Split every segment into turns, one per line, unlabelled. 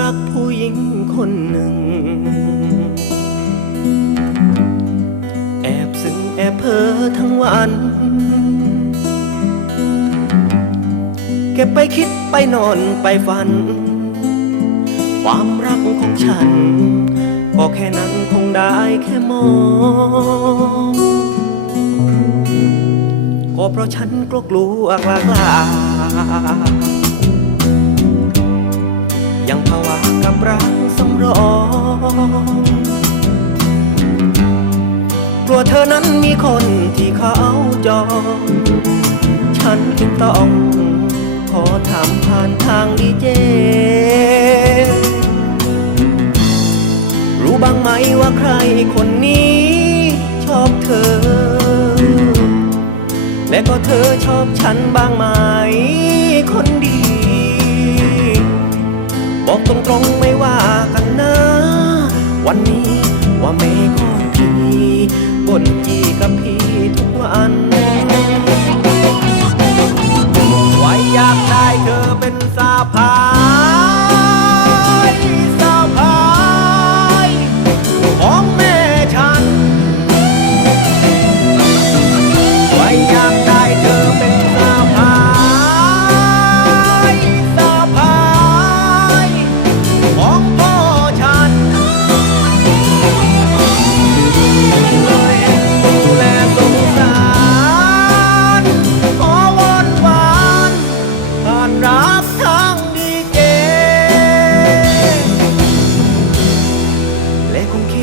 รักผู้หญิงคนหนึ่ง แอบซึ้งแอบเพ้อทั้งวัน เก็บไปคิดไปนอนไปฝัน ความรักของฉัน ก็แค่นั้นคงได้แค่มอง ก็เพราะฉันกลัวกลัวกลากลา สำรองกลัวเธอนั้นมีคนที่เขาจอง ฉันจึงต้องขอถามผ่านทางดีเจ รู้บ้างไหมว่าใครคนนี้ชอบเธอ และก็เธอชอบฉันบ้างไหม บอกตรงๆไม่ว่ากันนะ วันนี้ว่าไม่ขอพี่บนพีกับพี่ทุกวัน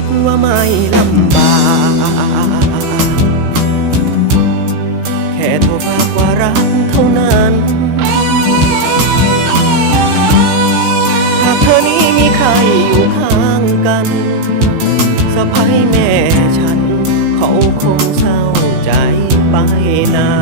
ดว่าไม่ลำบากแค่โทรฝากว่ารักเท่านั้น หากเธอนี้มีใครอยู่ข้างกันสะพ้ายแม่ฉัน เขาคงเศร้าใจไปนาน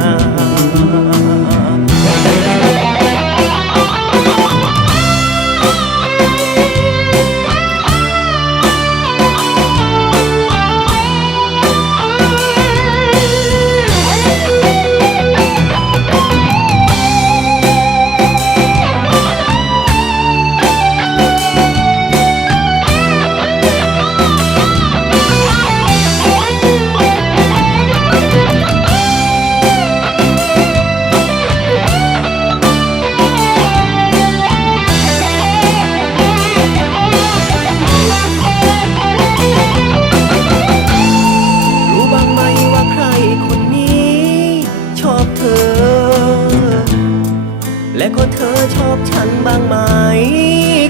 และก็เธอชอบฉันบ้างไหม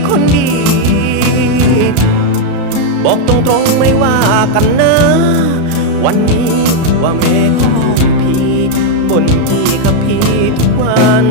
คนดี บอกตรงๆไม่ว่ากันนะ วันนี้ว่าแม่ของพี่บนพี่กับพี่ทุกวัน